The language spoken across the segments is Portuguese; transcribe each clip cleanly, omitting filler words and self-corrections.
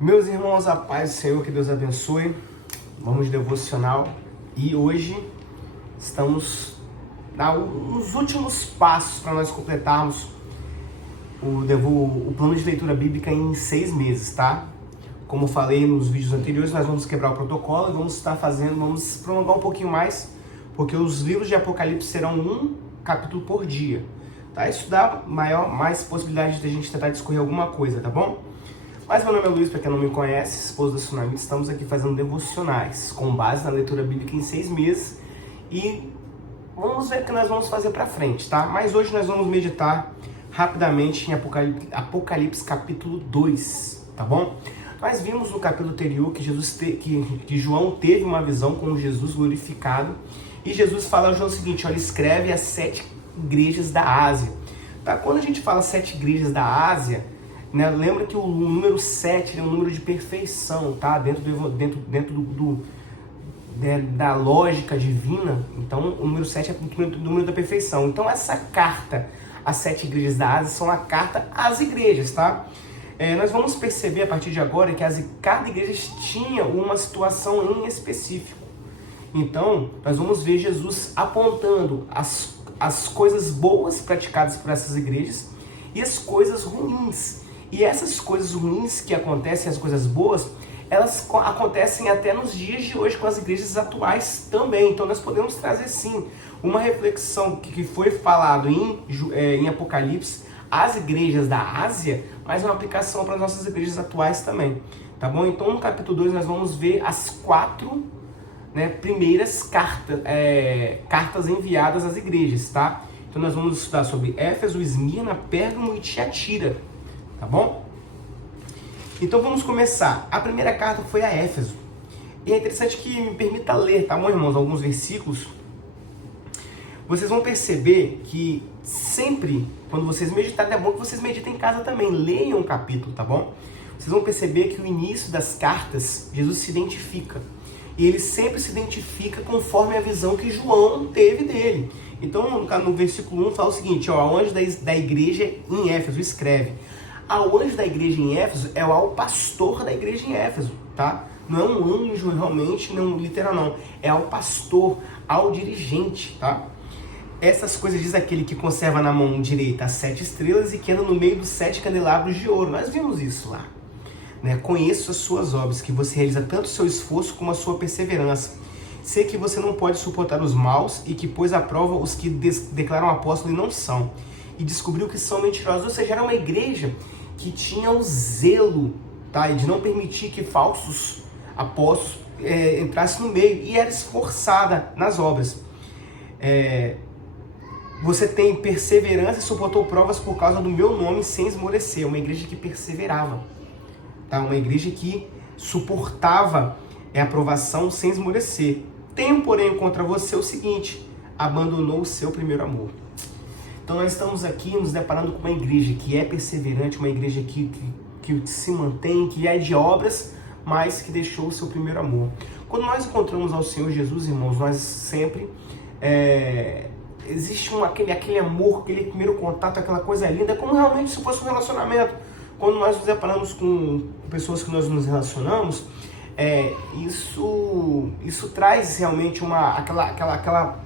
Meus irmãos, a paz do Senhor, que Deus abençoe. Vamos de devocional e hoje estamos nos últimos passos para nós completarmos o plano de leitura bíblica em 6 meses, tá? Como falei nos vídeos anteriores, nós vamos quebrar o protocolo e vamos prolongar um pouquinho mais, porque os livros de Apocalipse serão um capítulo por dia, tá? Isso dá mais possibilidade de a gente tentar discorrer alguma coisa, tá bom? Mas meu nome é Luiz, para quem não me conhece, esposo da Tsunami. Estamos aqui fazendo devocionais com base na leitura bíblica em 6 meses e vamos ver o que nós vamos fazer para frente, tá? Mas hoje nós vamos meditar rapidamente em Apocalipse capítulo 2, tá bom? Nós vimos no capítulo anterior que João teve uma visão com Jesus glorificado e Jesus fala ao João o seguinte: olha, escreve as 7 igrejas da Ásia, tá? Quando a gente fala 7 igrejas da Ásia, né, lembra que o número 7 é um número de perfeição, tá? Dentro da lógica divina. Então o número 7 é o número da perfeição. Então essa carta às 7 igrejas da Ásia são a carta às igrejas, tá? Nós vamos perceber a partir de agora que cada igreja tinha uma situação em específico. Então nós vamos ver Jesus apontando as coisas boas praticadas por essas igrejas e as coisas ruins. E essas coisas ruins que acontecem, as coisas boas, elas acontecem até nos dias de hoje com as igrejas atuais também. Então nós podemos trazer sim uma reflexão que foi falado em Apocalipse às igrejas da Ásia, mas uma aplicação para as nossas igrejas atuais também, tá bom? Então no capítulo 2 nós vamos ver as 4 primeiras cartas enviadas às igrejas, tá? Então nós vamos estudar sobre Éfeso, Esmirna, Pérgamo e Tiatira, tá bom? Então vamos começar. A primeira carta foi a Éfeso. E é interessante que me permita ler, tá bom, irmãos, alguns versículos. Vocês vão perceber que sempre, quando vocês meditarem, é bom que vocês meditem em casa também, leiam um capítulo, tá bom? Vocês vão perceber que o início das cartas, Jesus se identifica. E ele sempre se identifica conforme a visão que João teve dele. Então, no versículo 1 fala o seguinte, ó, ao anjo da igreja em Éfeso, escreve. Ao anjo da igreja em Éfeso é ao pastor da igreja em Éfeso, tá? Não é um anjo realmente, não literal não. É ao pastor, ao dirigente, tá? Essas coisas diz aquele que conserva na mão direita as 7 estrelas e que anda no meio dos 7 candelabros de ouro. Nós vimos isso lá. Né? Conheço as suas obras, que você realiza tanto o seu esforço como a sua perseverança. Sei que você não pode suportar os maus e que pôs à prova os que declaram apóstolos e não são. E descobriu que são mentirosos. Ou seja, era uma igreja que tinha o zelo, tá? E de não permitir que falsos apóstolos entrassem no meio. E era esforçada nas obras. Você tem perseverança e suportou provas por causa do meu nome sem esmorecer. Uma igreja que perseverava, tá? Uma igreja que suportava a aprovação sem esmorecer. Tenho, porém, contra você o seguinte: abandonou o seu primeiro amor. Então nós estamos aqui nos deparando com uma igreja que é perseverante, uma igreja que se mantém, que é de obras, mas que deixou o seu primeiro amor. Quando nós encontramos ao Senhor Jesus, irmãos, nós sempre... existe aquele amor, aquele primeiro contato, aquela coisa linda, como realmente se fosse um relacionamento. Quando nós nos deparamos com pessoas que nós nos relacionamos, isso traz realmente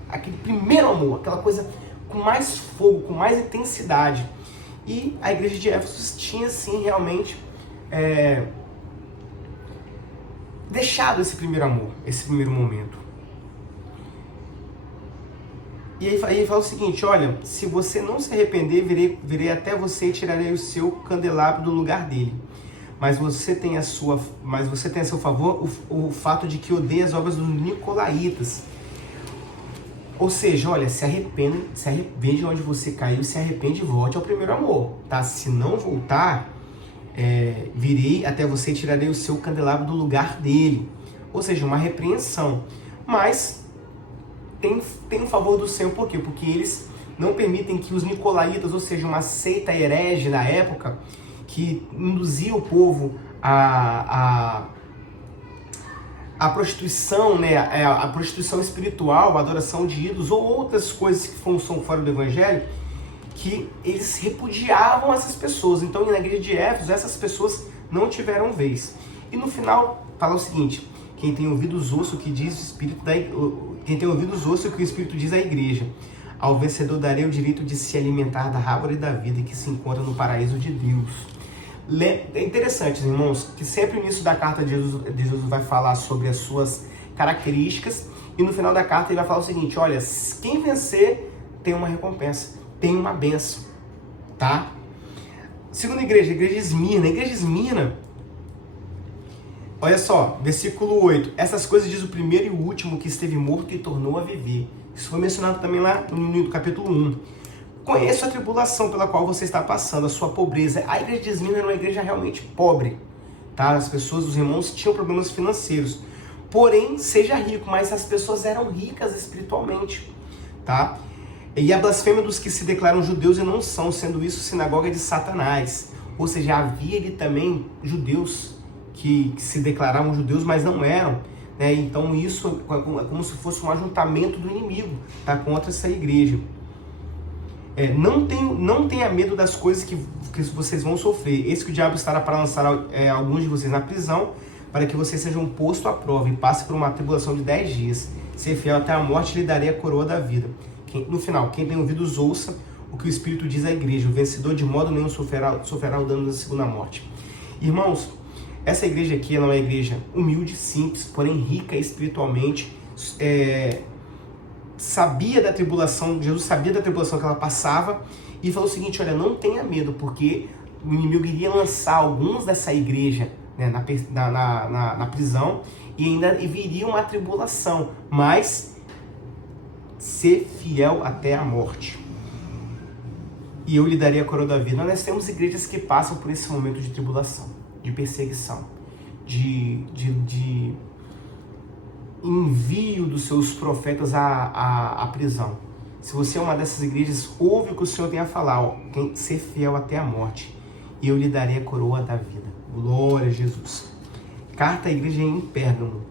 aquele primeiro amor, aquela coisa com mais fogo, com mais intensidade. E a igreja de Éfeso tinha sim realmente deixado esse primeiro amor, esse primeiro momento. E aí ele fala o seguinte: olha, se você não se arrepender, virei até você e tirarei o seu candelabro do lugar dele. Mas você tem a seu favor o fato de que odeia as obras dos nicolaítas. Ou seja, olha, se arrepende de onde você caiu, se arrepende e volte ao primeiro amor, tá? Se não voltar, virei até você e tirarei o seu candelabro do lugar dele. Ou seja, uma repreensão. Mas tem um favor do Senhor, por quê? Porque eles não permitem que os nicolaítas, ou seja, uma seita herege na época, que induzia o povo a prostituição, né, a prostituição espiritual, a adoração de ídolos ou outras coisas que são fora do evangelho, que eles repudiavam essas pessoas. Então, na igreja de Éfeso, essas pessoas não tiveram vez. E no final, fala o seguinte: quem tem ouvidos ouça o que diz o Espírito quem tem ouvidos ouça o que o Espírito diz à igreja. Ao vencedor darei o direito de se alimentar da árvore da vida que se encontra no paraíso de Deus. É interessante, irmãos, que sempre no início da carta de Jesus vai falar sobre as suas características, e no final da carta ele vai falar o seguinte: olha, quem vencer tem uma recompensa, tem uma bênção, tá? Segunda igreja, a igreja de Esmirna. A igreja de Esmirna, olha só, versículo 8. Essas coisas diz o primeiro e o último que esteve morto e tornou a viver. Isso foi mencionado também lá no capítulo 1. Conheço a tribulação pela qual você está passando, a sua pobreza. A igreja de Esmirna era uma igreja realmente pobre, tá? As pessoas, os irmãos, tinham problemas financeiros. Porém, seja rico, mas as pessoas eram ricas espiritualmente, tá? E a blasfêmia dos que se declaram judeus e não são, sendo isso sinagoga de Satanás. Ou seja, havia ali também judeus que se declaravam judeus, mas não eram, né? Então isso é como se fosse um ajuntamento do inimigo, tá? Contra essa igreja. Não tenha medo das coisas que vocês vão sofrer. Eis que o diabo estará para lançar alguns de vocês na prisão, para que vocês sejam postos à prova e passem por uma tribulação de 10 dias. Ser fiel até a morte, lhe darei a coroa da vida. No final, quem tem ouvidos ouça o que o Espírito diz à igreja. O vencedor de modo nenhum sofrerá o dano da segunda morte. Irmãos, essa igreja aqui ela é uma igreja humilde, simples, porém rica espiritualmente. Sabia da tribulação, Jesus sabia da tribulação que ela passava e falou o seguinte: olha, não tenha medo, porque o inimigo iria lançar alguns dessa igreja, né, na prisão, e ainda viria uma tribulação, mas ser fiel até a morte. E eu lhe daria a coroa da vida. Nós temos igrejas que passam por esse momento de tribulação, de perseguição, de envio dos seus profetas à prisão. Se você é uma dessas igrejas, ouve o que o Senhor tem a falar: ó, ser fiel até a morte, e eu lhe darei a coroa da vida. Glória a Jesus. Carta à igreja em Pérgamo,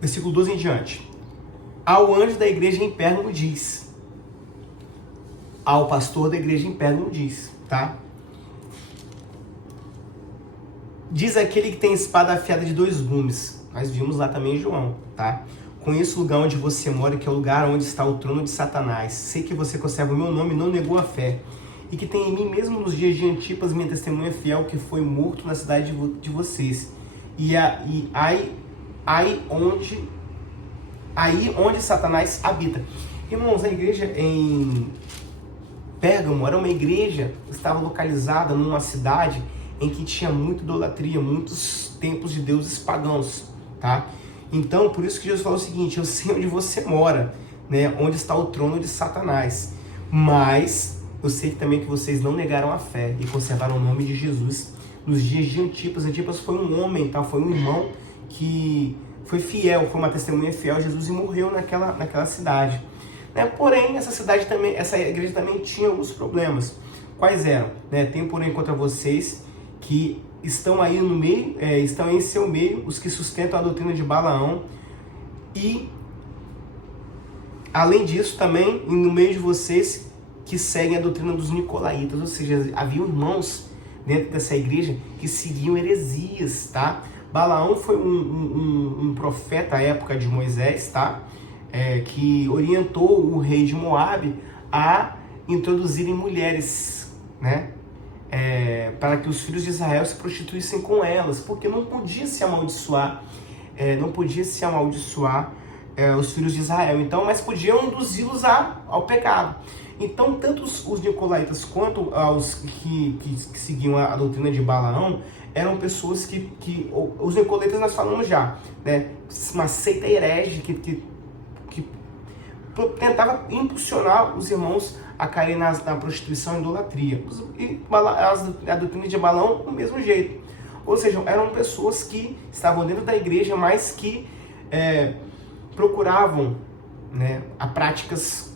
versículo 12 em diante. Ao anjo da igreja em Pérgamo diz, ao pastor da igreja em Pérgamo diz, tá? Diz aquele que tem espada afiada de 2 gumes. Nós vimos lá também em João, tá? Conheço o lugar onde você mora, que é o lugar onde está o trono de Satanás. Sei que você conserva o meu nome e não negou a fé. E que tem em mim mesmo nos dias de Antipas, minha testemunha fiel, que foi morto na cidade de vocês. Aí onde Satanás habita. Irmãos, a igreja em Pérgamo era uma igreja que estava localizada numa cidade em que tinha muita idolatria, muitos templos de deuses pagãos, tá? Então, por isso que Jesus falou o seguinte: eu sei onde você mora, né? Onde está o trono de Satanás. Mas eu sei também que vocês não negaram a fé e conservaram o nome de Jesus nos dias de Antipas. Antipas foi um homem, tá? Foi um irmão que foi fiel, foi uma testemunha fiel a Jesus e morreu naquela cidade, né? Porém, essa igreja também tinha alguns problemas. Quais eram? Né? Tenho, porém, contra vocês que estão aí no meio, estão em seu meio, os que sustentam a doutrina de Balaão, e além disso também no meio de vocês que seguem a doutrina dos nicolaítas, ou seja, havia irmãos dentro dessa igreja que seguiam heresias, tá? Balaão foi um profeta à época de Moisés, tá? Que orientou o rei de Moabe a introduzirem mulheres, né? Para que os filhos de Israel se prostituíssem com elas, porque não podia se amaldiçoar, os filhos de Israel, então, mas podiam induzi-los ao pecado. Então, tanto os nicolaítas quanto os que seguiam a doutrina de Balaão eram pessoas que os nicolaítas nós falamos já, né? Uma seita herege que tentava impulsionar os irmãos a caírem na prostituição e idolatria. E a doutrina de Balaão, do mesmo jeito. Ou seja, eram pessoas que estavam dentro da igreja, mas que procuravam, né, a práticas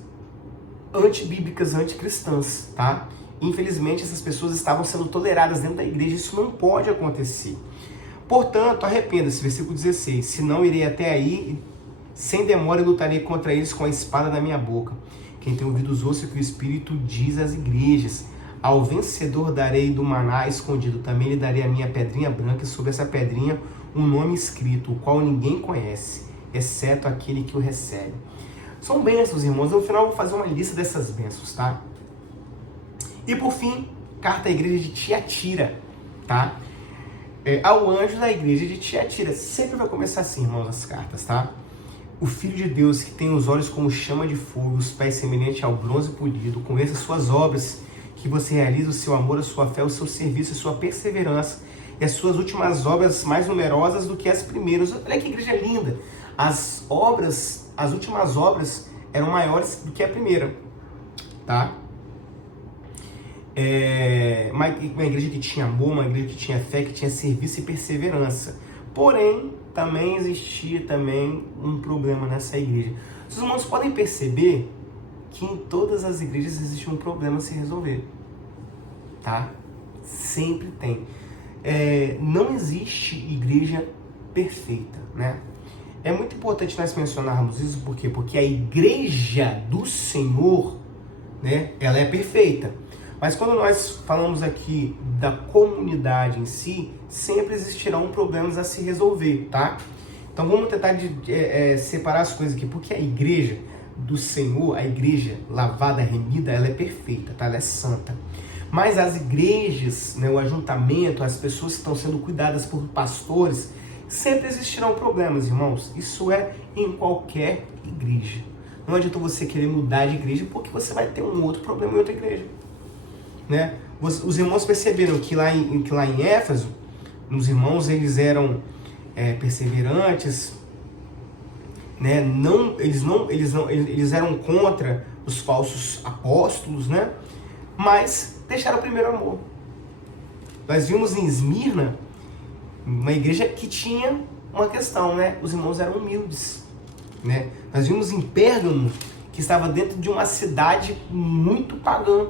antibíblicas, anticristãs, tá? Infelizmente, essas pessoas estavam sendo toleradas dentro da igreja. Isso não pode acontecer. Portanto, arrependa-se, versículo 16. Senão irei até aí, sem demora, e lutarei contra eles com a espada da minha boca. Quem tem ouvidos ouça o que o Espírito diz às igrejas. Ao vencedor darei do maná escondido, também lhe darei a minha pedrinha branca, e sobre essa pedrinha um nome escrito, o qual ninguém conhece, exceto aquele que o recebe. São bênçãos, irmãos. No final eu vou fazer uma lista dessas bênçãos, tá? E por fim, carta à igreja de Tiatira, tá? Ao anjo da igreja de Tiatira. Sempre vai começar assim, irmãos, as cartas, tá? O Filho de Deus, que tem os olhos como chama de fogo, os pés semelhantes ao bronze polido, conheça as suas obras, que você realiza o seu amor, a sua fé, o seu serviço, a sua perseverança, e as suas últimas obras mais numerosas do que as primeiras. Olha que igreja linda! As últimas obras eram maiores do que a primeira, tá? Uma igreja que tinha amor, uma igreja que tinha fé, que tinha serviço e perseverança. Porém, também existia um problema nessa igreja. Os irmãos podem perceber que em todas as igrejas existe um problema a se resolver, tá? Sempre tem. Não existe igreja perfeita, né? É muito importante nós mencionarmos isso, por quê? Porque a igreja do Senhor, né, ela é perfeita. Mas quando nós falamos aqui da comunidade em si, sempre existirão problemas a se resolver, tá? Então vamos tentar separar as coisas aqui, porque a igreja do Senhor, a igreja lavada, remida, ela é perfeita, tá? Ela é santa. Mas as igrejas, né, o ajuntamento, as pessoas que estão sendo cuidadas por pastores, sempre existirão problemas, irmãos. Isso é em qualquer igreja. Não adianta você querer mudar de igreja, porque você vai ter um outro problema em outra igreja, né? Os irmãos perceberam que lá em Éfeso, os irmãos eles eram perseverantes, né? Eles eram contra os falsos apóstolos, né? Mas deixaram o primeiro amor. Nós vimos em Esmirna uma igreja que tinha uma questão, né? Os irmãos eram humildes, né? Nós vimos em Pérgamo que estava dentro de uma cidade muito pagã.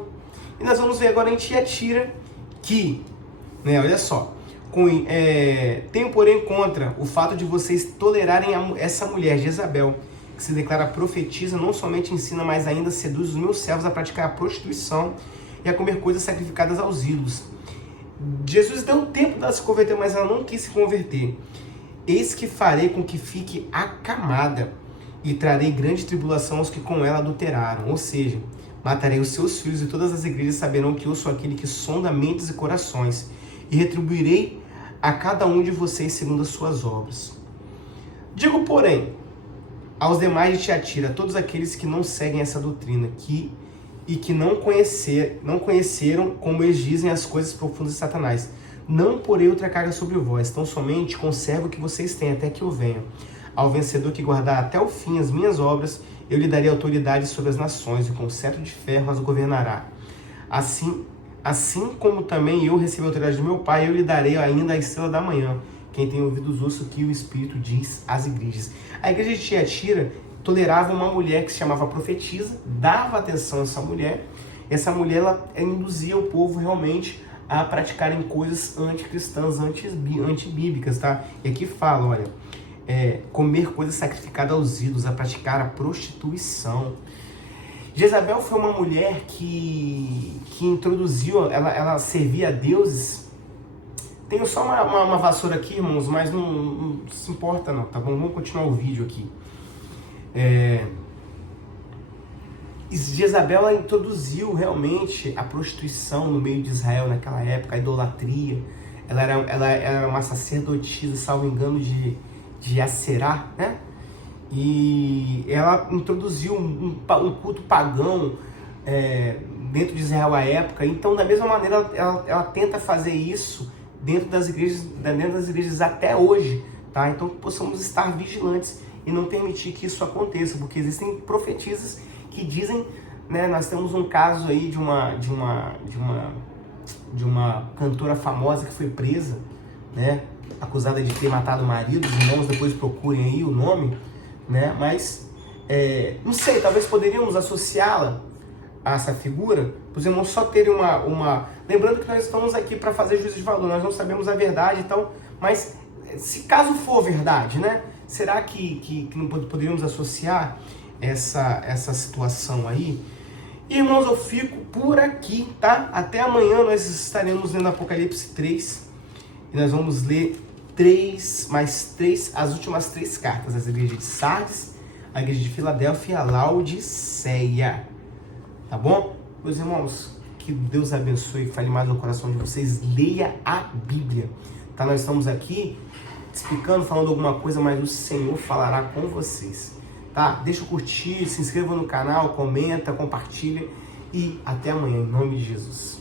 E nós vamos ver agora em Tiatira que, né, olha só, tenho porém contra o fato de vocês tolerarem essa mulher, Jezabel, que se declara profetisa, não somente ensina, mas ainda seduz os meus servos a praticar a prostituição e a comer coisas sacrificadas aos ídolos. Jesus deu tempo dela se converter, mas ela não quis se converter. Eis que farei com que fique acamada e trarei grande tribulação aos que com ela adulteraram. Ou seja, matarei os seus filhos e todas as igrejas saberão que eu sou aquele que sonda mentes e corações e retribuirei a cada um de vocês segundo as suas obras. Digo, porém, aos demais de Tiatira, todos aqueles que não seguem essa doutrina, que não conheceram, como eles dizem, as coisas profundas de Satanás. Não porei outra carga sobre vós, tão somente conserva o que vocês têm, até que eu venha. Ao vencedor que guardar até o fim as minhas obras, eu lhe darei autoridade sobre as nações, e com cetro de ferro as governará. Assim como também eu recebi a autoridade do meu Pai, eu lhe darei ainda a estrela da manhã. Quem tem ouvidos ouça o que o Espírito diz às igrejas. A igreja de Tiatira tolerava uma mulher que se chamava profetisa, dava atenção a essa mulher. Essa mulher ela induzia o povo realmente a praticarem coisas anticristãs, antibíblicas, tá? E aqui fala, olha, comer coisas sacrificadas aos ídolos, a praticar a prostituição. Jezabel foi uma mulher que introduziu, ela servia a deuses. Tenho só uma vassoura aqui, irmãos, mas não se importa não, tá bom? Vamos continuar o vídeo aqui. Jezabel ela introduziu realmente a prostituição no meio de Israel naquela época, a idolatria. Ela era uma sacerdotisa, salvo engano, de Aserá, né? E ela introduziu um culto pagão dentro de Israel à época. Então, da mesma maneira, ela tenta fazer isso dentro das igrejas até hoje, tá? Então, possamos estar vigilantes e não permitir que isso aconteça, porque existem profetisas que dizem, né? Nós temos um caso aí de uma cantora famosa que foi presa, né? Acusada de ter matado o marido. Os irmãos depois procurem aí o nome, né? Mas, não sei, talvez poderíamos associá-la a essa figura, para os irmãos só terem uma... Lembrando que nós estamos aqui para fazer juízo de valor, nós não sabemos a verdade, então, mas se caso for verdade, né? Será que não poderíamos associar? essa situação aí. Irmãos, eu fico por aqui, tá? Até amanhã nós estaremos lendo Apocalipse 3 e nós vamos ler as últimas 3 cartas, as igrejas de Sardes, a igreja de Filadélfia e a Laodiceia. Tá bom? Meus irmãos, que Deus abençoe e fale mais no coração de vocês. Leia a Bíblia. Tá? Nós estamos aqui explicando, falando alguma coisa, mas o Senhor falará com vocês. Tá? Deixa eu curtir, se inscreva no canal, comenta, compartilha e até amanhã, em nome de Jesus.